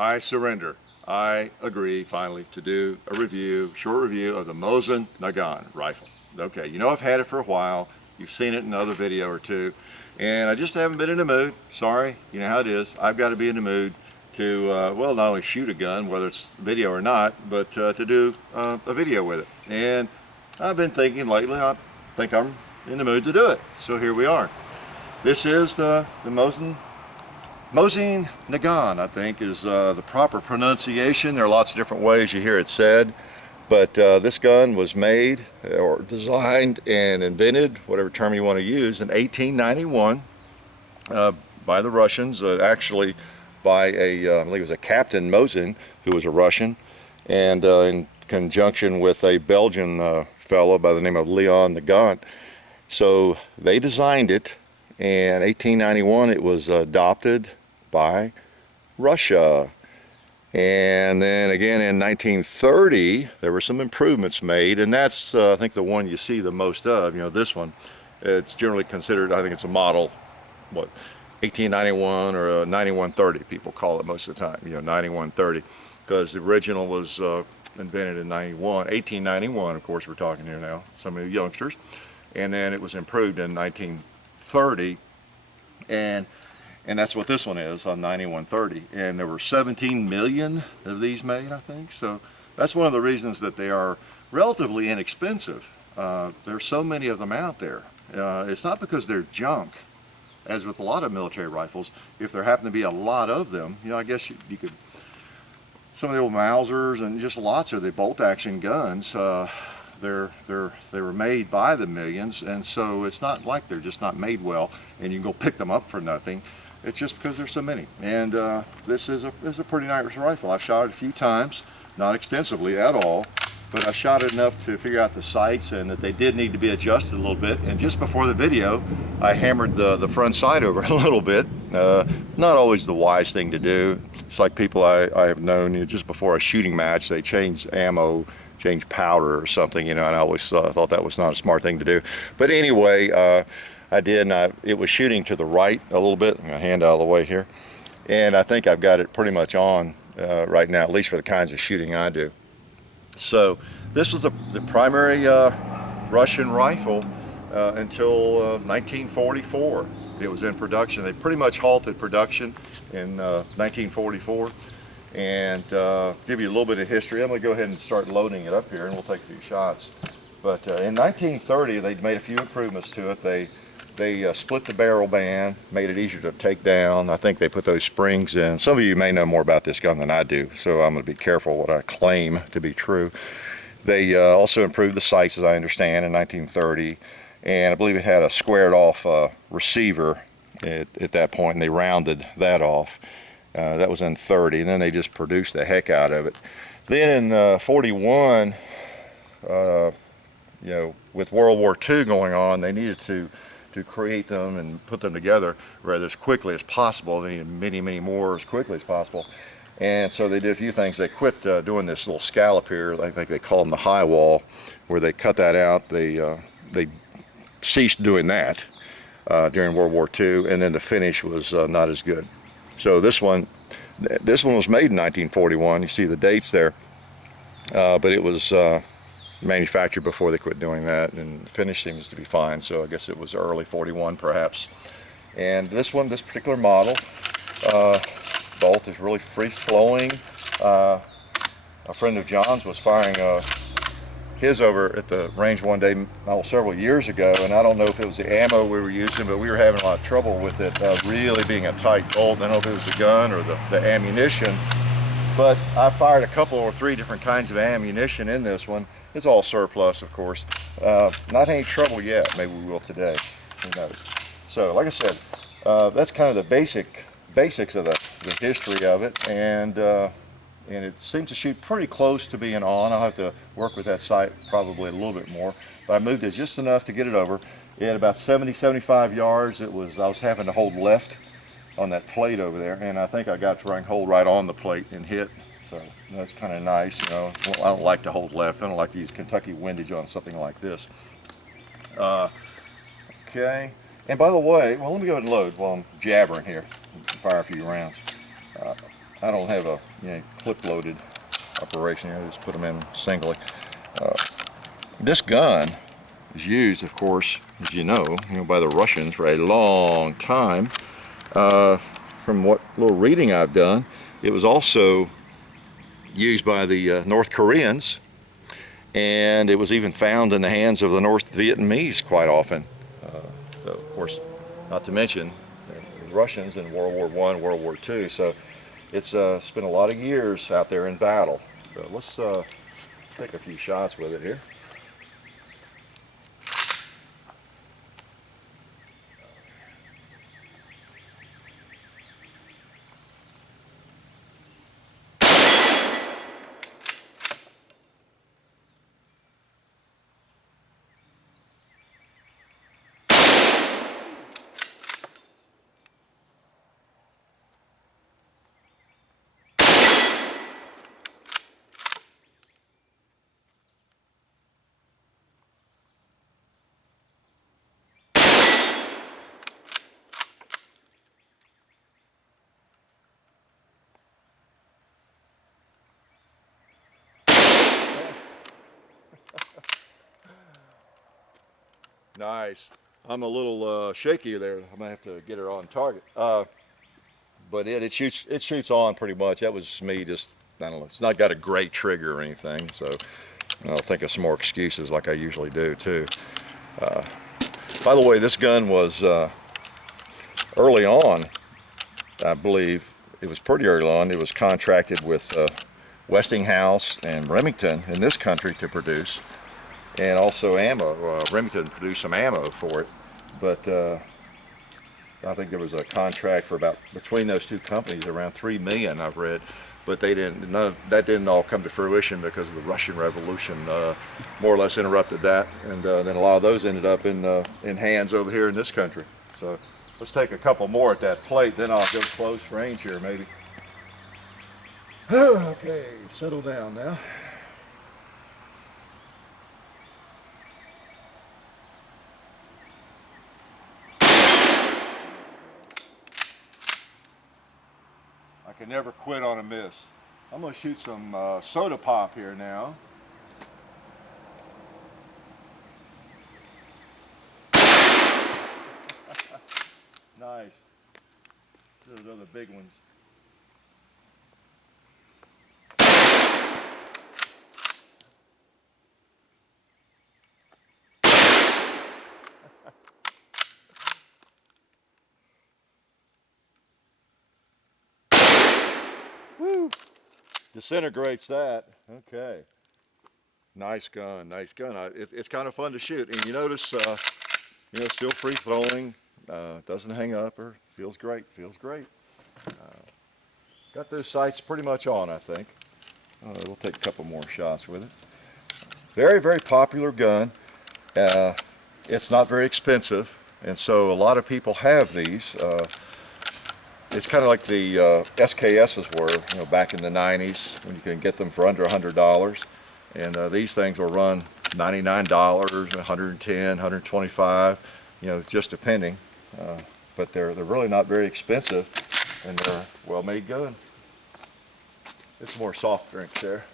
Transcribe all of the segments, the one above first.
I surrender. I agree finally to do a review, short review of the Mosin Nagant rifle. Okay, you know I've had it for a while. You've seen it in another video or two, and I just haven't been in the mood. Sorry, you know how it is. I've got to be in the mood to, well, not only shoot a gun, whether it's video or not, but to do a video with it. And I've been thinking lately, I think I'm in the mood to do it. So here we are. This is the Mosin Nagant, I think, is the proper pronunciation. There are lots of different ways you hear it said, but this gun was made or designed and invented, whatever term you want to use, in 1891 by the Russians, actually by I believe it was a Captain Mosin, who was a Russian, and in conjunction with a Belgian fellow by the name of Leon Nagant. So they designed it, and 1891 it was adopted by Russia. And then again in 1930 there were some improvements made, and that's I think the one you see the most of. You know, this one, it's generally considered, I think it's a model, what, 1891 or a 9130 people call it most of the time, you know, 9130, because the original was invented in 1891, of course we're talking here now, some of the youngsters, and then it was improved in 1930, and that's what this one is, on 9130. And there were 17 million of these made, I think. So that's one of the reasons that they are relatively inexpensive. There's so many of them out there. It's not because they're junk, as with a lot of military rifles. If there happen to be a lot of them, you know, I guess you could, some of the old Mausers and just lots of the bolt action guns, they were made by the millions, and so it's not like they're just not made well and you can go pick them up for nothing. It's just because there's so many. And this is a pretty nice rifle. I've shot it a few times, not extensively at all, but I shot it enough to figure out the sights and that they did need to be adjusted a little bit. And just before the video, I hammered the front sight over a little bit. Not always the wise thing to do. It's like people I have known, you know, just before a shooting match, they change ammo, change powder or something, you know, and I always thought that was not a smart thing to do. But anyway, I did, and it was shooting to the right a little bit. I'm going to hand out of the way here. And I think I've got it pretty much on right now, at least for the kinds of shooting I do. So this was the primary Russian rifle until 1944. It was in production. They pretty much halted production in 1944. And give you a little bit of history. I'm going to go ahead and start loading it up here, and we'll take a few shots. But in 1930, they made a few improvements to it. They split the barrel band, made it easier to take down. I think they put those springs in. Some of you may know more about this gun than I do, so I'm going to be careful what I claim to be true. They also improved the sights, as I understand, in 1930, and I believe it had a squared off receiver at that point, and they rounded that off. That was in 30, and then they just produced the heck out of it. Then in 41, you know, with World War II going on, they needed to create them and put them together rather as quickly as possible. They needed many, many more as quickly as possible. And so they did a few things. They quit doing this little scallop here, I think they call them the high wall, where they cut that out. They ceased doing that during World War II, and then the finish was not as good. So this one was made in 1941. You see the dates there, but it was manufactured before they quit doing that, and the finish seems to be fine, so I guess it was early 41 perhaps. And this particular model, bolt is really free-flowing. A friend of John's was firing his over at the range one day several years ago, and I don't know if it was the ammo we were using, but we were having a lot of trouble with it really being a tight bolt. I don't know if it was the gun or the ammunition, but I fired a couple or three different kinds of ammunition in this one. It's all surplus, of course. Not any trouble yet. Maybe we will today. Who knows? So, like I said, that's kind of the basics of the history of it, and it seems to shoot pretty close to being on. I'll have to work with that sight probably a little bit more, but I moved it just enough to get it over. It had about 70-75 yards. I was having to hold left on that plate over there, and I think I got to where I can hold right on the plate and hit. So that's kind of nice, you know. Well, I don't like to hold left. I don't like to use Kentucky windage on something like this. Okay. And by the way, well, let me go ahead and load while I'm jabbering here and fire a few rounds. I don't have a clip-loaded operation here. I just put them in singly. This gun is used, of course, as you know, by the Russians for a long time. From what little reading I've done, it was also used by the North Koreans, and it was even found in the hands of the North Vietnamese quite often. So, of course, not to mention the Russians in World War I, World War II. So it's spent a lot of years out there in battle. So let's take a few shots with it here. Nice. I'm a little shaky there. I might have to get her on target. But it shoots on pretty much. That was me just, I don't know. It's not got a great trigger or anything, so I'll think of some more excuses like I usually do too. By the way, this gun was early on, I believe. It was pretty early on. It was contracted with Westinghouse and Remington in this country to produce, and also ammo. Remington produced some ammo for it, but I think there was a contract for about, between those two companies, around $3 million, I've read, but they didn't. That didn't all come to fruition because of the Russian Revolution. More or less interrupted that, and then a lot of those ended up in hands over here in this country. So let's take a couple more at that plate, then I'll go close range here maybe. Okay, settle down now. I can never quit on a miss. I'm going to shoot some soda pop here now. Nice. Those are the big ones. Woo! Disintegrates that. Okay. Nice gun, nice gun. It's kind of fun to shoot, and you notice, still free flowing, doesn't hang up, or feels great. Feels great. Got those sights pretty much on, I think. We'll take a couple more shots with it. Very, very popular gun. It's not very expensive, and so a lot of people have these. It's kind of like the SKSs were, back in the 90s, when you can get them for under $100. And these things will run $99, $110, $125, just depending. But they're really not very expensive, and they're well-made gun. It's more soft drinks there.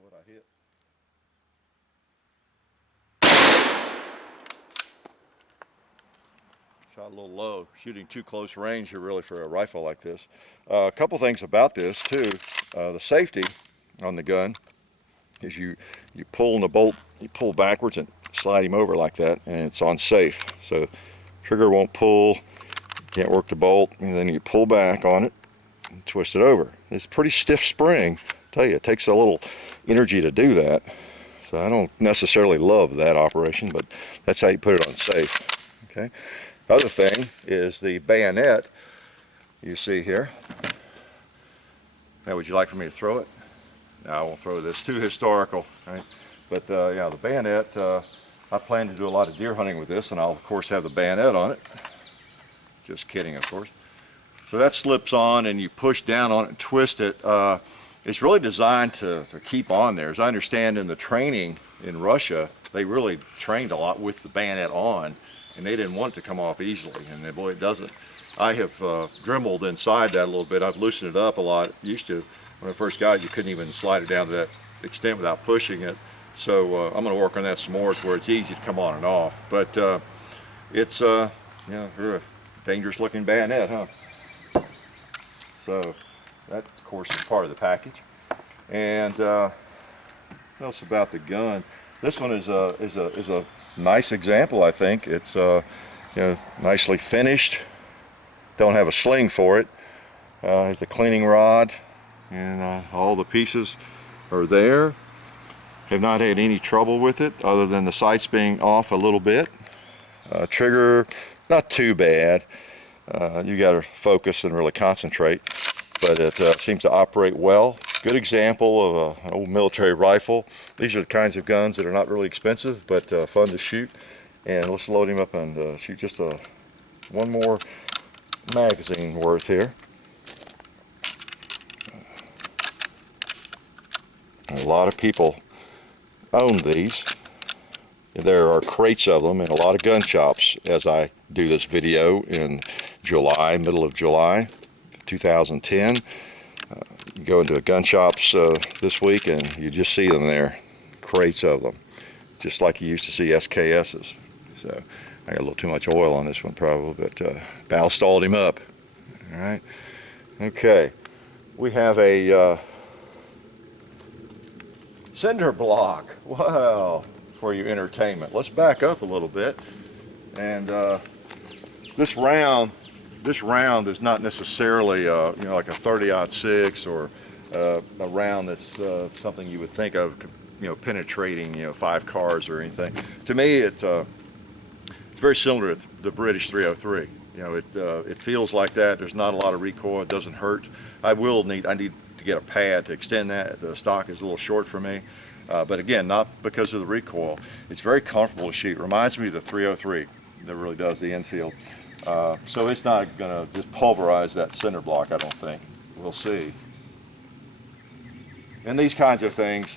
What I hit. Shot a little low. Shooting too close range here really for a rifle like this. A couple things about this too. The safety on the gun is you pull in the bolt, you pull backwards and slide him over like that, and it's on safe. So trigger won't pull, can't work the bolt, and then you pull back on it and twist it over. It's a pretty stiff spring. I tell you, it takes a little energy to do that. So I don't necessarily love that operation, but that's how you put it on safe. Okay. Other thing is the bayonet you see here. Now, would you like for me to throw it? No, I won't throw it. It's too historical, right? But yeah, the bayonet I plan to do a lot of deer hunting with this, and I'll of course have the bayonet on it. Just kidding, of course. So that slips on and you push down on it and twist it. It's really designed to keep on there. As I understand in the training in Russia, they really trained a lot with the bayonet on, and they didn't want it to come off easily, and boy, it doesn't. I have dremeled inside that a little bit. I've loosened it up a lot. Used to, when I first got it, you couldn't even slide it down to that extent without pushing it. So I'm going to work on that some more to where it's easy to come on and off. But it's a dangerous looking bayonet, huh? So that, of course, is part of the package. And what else about the gun? This one is a nice example, I think. It's nicely finished. Don't have a sling for it. Has the cleaning rod, and all the pieces are there. Have not had any trouble with it, other than the sights being off a little bit. Trigger, not too bad. You got to focus and really concentrate, but it seems to operate well. Good example of an old military rifle. These are the kinds of guns that are not really expensive, but fun to shoot. And let's load him up and shoot just one more magazine worth here. A lot of people own these. There are crates of them in a lot of gun shops as I do this video in July, middle of July 2010. You go into gun shops this week and you just see them there, crates of them, just like you used to see SKSs. So I got a little too much oil on this one probably, but Bal stalled him up. All right, okay, we have a cinder block. Wow, for your entertainment. Let's back up a little bit, and this round is not necessarily like a 30-06 or a round that's something you would think of penetrating 5 cars or anything. To me, it's very similar to the British 303. It feels like that. There's not a lot of recoil. It doesn't hurt. I need to get a pad to extend that. The stock is a little short for me. But again, not because of the recoil. It's very comfortable to shoot. Reminds me of the 303. That really does, the Enfield. So it's not going to just pulverize that cinder block, I don't think. We'll see. And these kinds of things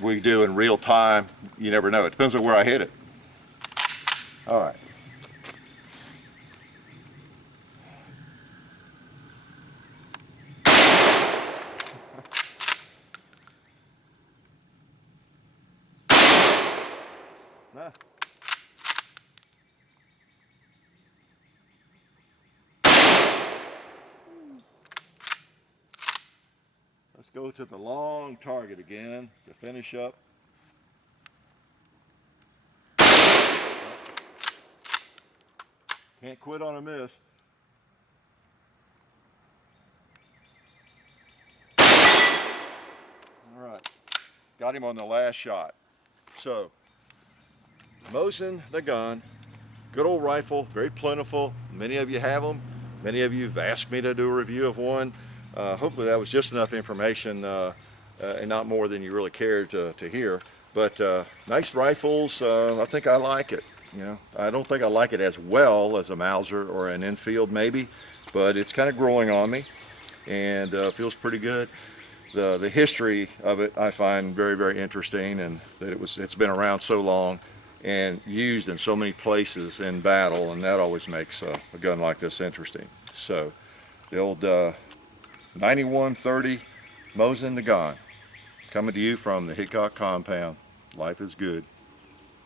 we do in real time, you never know. It depends on where I hit it. All right. Nah. Let's go to the long target again to finish up. Can't quit on a miss. All right, got him on the last shot. So, Mosin Nagant, good old rifle, very plentiful. Many of you have them. Many of you have asked me to do a review of one. Hopefully that was just enough information and not more than you really cared to hear. But nice rifles, I think I like it. I don't think I like it as well as a Mauser or an Enfield maybe, but it's kind of growing on me and feels pretty good. The history of it I find very, very interesting, and that it's been around so long and used in so many places in battle, and that always makes a gun like this interesting. So the old 9130 Mosin Nagant coming to you from the Hickok compound. Life is good.